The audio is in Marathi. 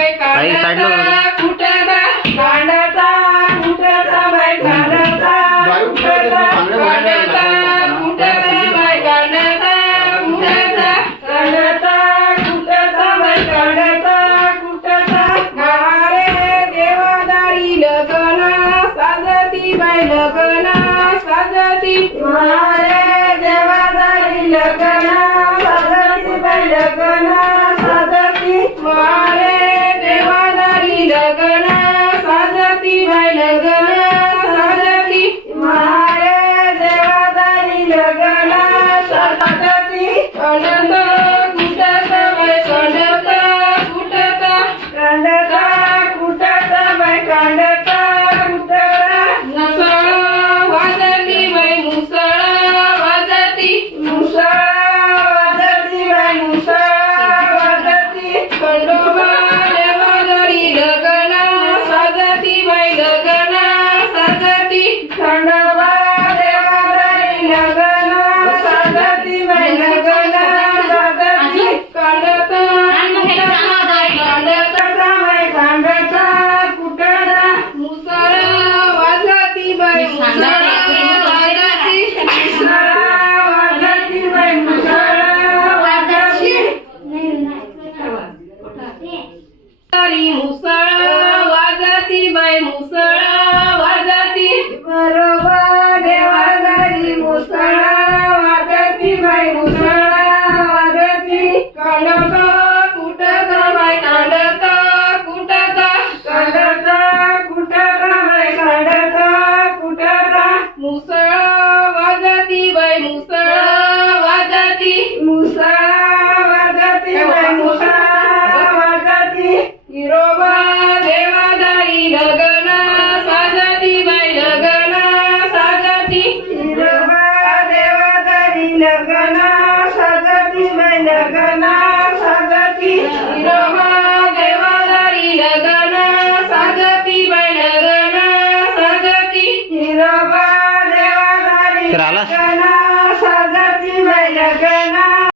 बाई कांडाचा कुटाचा कांडाचा कुटाचा बाई कांडाचा कुटाचा कांडाचा कुटाचा बाई कांडाचा कुटाचा कांडाचा कुटाचा बाई कांडाचा कुटाचा मारे देवादारी लग्न साजती बाई लग्न साजती मारे देवादारी लग्न साजती बाई लग्न साजती मारे देवादारी लग्न साजती बाई लग्न साजती मारे देवादारी लग्न साजती कंडत कुटत बाई कंडत कुटत कंडत कुटत बाई कंडत कुटत मुसळ वाजती बाई मुसळ वाजती मुसळ वाजती बाई मुसळ वाजती खंडोबा देवादारी लग्न साजती बाई लग्न साजती खंडोबा देवादारी लग्न साजती बाई लग्न साजती कंडत कांडाचा कुटाचा मुसळ वाजती बाई मुसळ वाजती मुसळ वाजती बाई मुसळ वाजती मुसळ वाजती बाई मुसळ वाजती बरोबर देवादारी मुसळ वाजती बाई मुसळ वाजती कांडत कुटत बाई कांडत कुटत कांडत कुटत बाई कांडत कुटत मुसळ वाजती बाई मुसळ वाजती मुसळ वाजती बाई मुसळ वाजती हिरोबा देवादारी लग्न साजती बाई लग्न साजती हिरोबा देवादारी लग्न साजती बाई लग्न साजती हिरोबा देवादारी लग्न साजती बाई लग्न साजती हिरोबा देवादारी लग्न साजती बाई लग्न